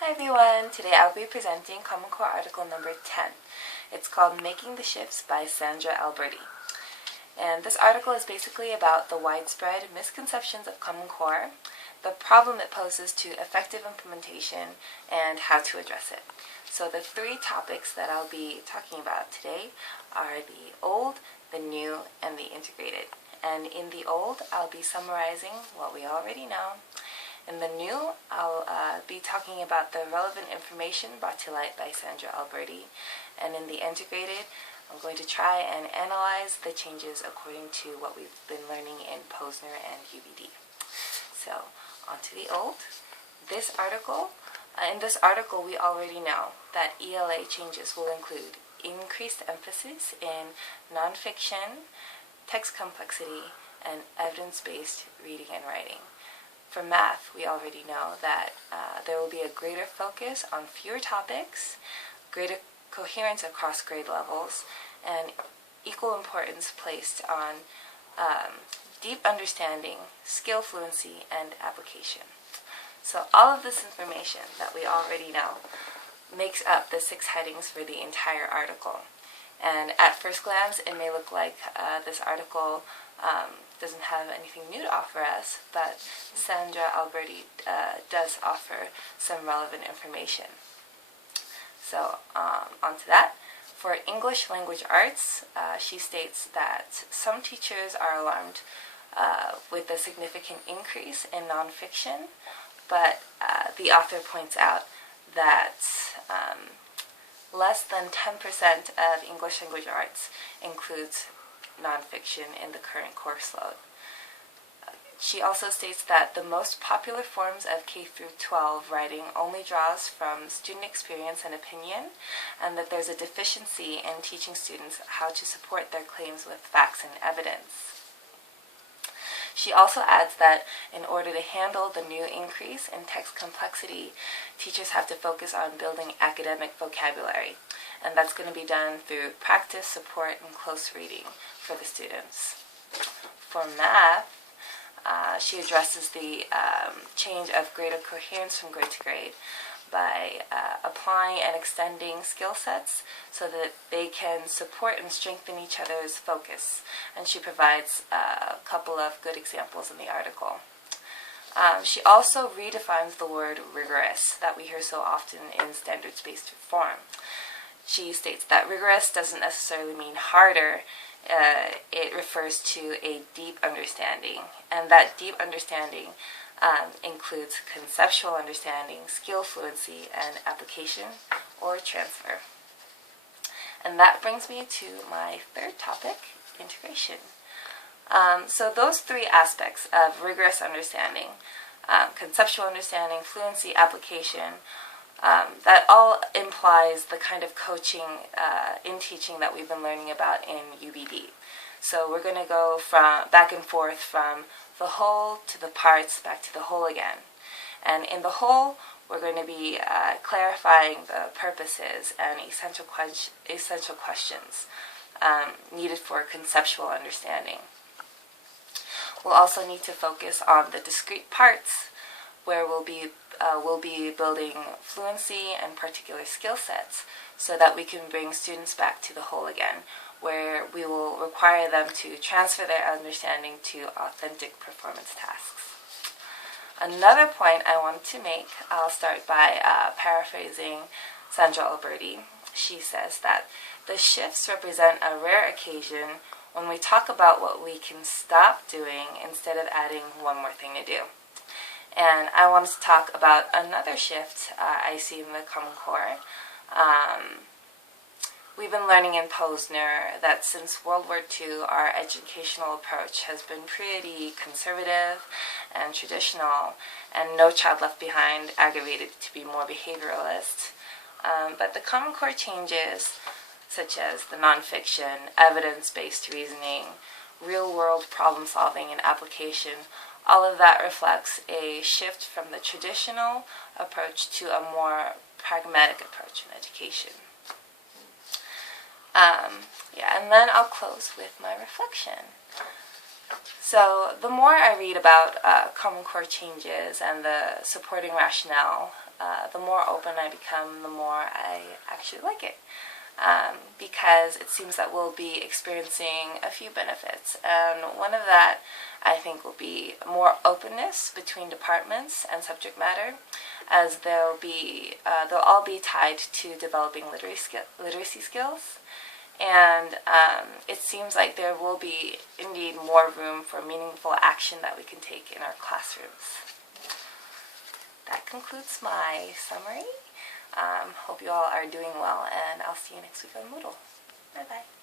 Hi everyone! Today I'll be presenting Common Core article number 10. It's called Making the Shifts by Sandra Alberti. And this article is basically about the widespread misconceptions of Common Core, the problem it poses to effective implementation, and how to address it. So the three topics that I'll be talking about today are the old, the new, and the integrated. And in the old, I'll be summarizing what we already know. In the new, I'll be talking about the relevant information brought to light by Sandra Alberti. And in the integrated, I'm going to try and analyze the changes according to what we've been learning in Posner and UBD. So, on to the old. In this article, we already know that ELA changes will include increased emphasis in nonfiction, text complexity, and evidence-based reading and writing. For math, we already know that there will be a greater focus on fewer topics, greater coherence across grade levels, and equal importance placed on deep understanding, skill fluency, and application. So all of this information that we already know makes up the 6 headings for the entire article. And at first glance, it may look like this article doesn't have anything new to offer us, but Sandra Alberti does offer some relevant information. So, on to that. For English language arts, she states that some teachers are alarmed with a significant increase in nonfiction, but the author points out that less than 10% of English language arts includes nonfiction in the current course load. She also states that the most popular forms of K through 12 writing only draws from student experience and opinion, and that there's a deficiency in teaching students how to support their claims with facts and evidence. She also adds that in order to handle the new increase in text complexity, teachers have to focus on building academic vocabulary, and that's going to be done through practice, support, and close reading for the students. For math, she addresses the change of greater coherence from grade to grade by applying and extending skill sets so that they can support and strengthen each other's focus. And she provides a couple of good examples in the article. She also redefines the word rigorous that we hear so often in standards-based form. She states that rigorous doesn't necessarily mean harder. It refers to a deep understanding, and that deep understanding includes conceptual understanding, skill fluency, and application or transfer. And that brings me to my third topic, integration. So those 3 aspects of rigorous understanding, conceptual understanding, fluency, application, that all implies the kind of coaching in teaching that we've been learning about in UBD. So we're going to go from back and forth from the whole to the parts back to the whole again. And in the whole, we're going to be clarifying the purposes and essential questions needed for conceptual understanding. We'll also need to focus on the discrete parts, where we'll be building fluency and particular skill sets so that we can bring students back to the whole again, where we will require them to transfer their understanding to authentic performance tasks. Another point I want to make, I'll start by paraphrasing Sandra Alberti. She says that the shifts represent a rare occasion when we talk about what we can stop doing instead of adding one more thing to do. And I want to talk about another shift I see in the Common Core. We've been learning in Posner that since World War II, our educational approach has been pretty conservative and traditional, and No Child Left Behind aggravated to be more behavioralist. But the Common Core changes, such as the nonfiction, evidence-based reasoning, real-world problem-solving, and application, all of that reflects a shift from the traditional approach to a more pragmatic approach in education. And then I'll close with my reflection. So the more I read about Common Core changes and the supporting rationale the more open I become, the more I actually like it. Because it seems that we'll be experiencing a few benefits. And one of that, I think, will be more openness between departments and subject matter, as they'll all be tied to developing literacy skills. And it seems like there will be indeed more room for meaningful action that we can take in our classrooms. That concludes my summary. Hope you all are doing well, and I'll see you next week on Moodle. Bye-bye.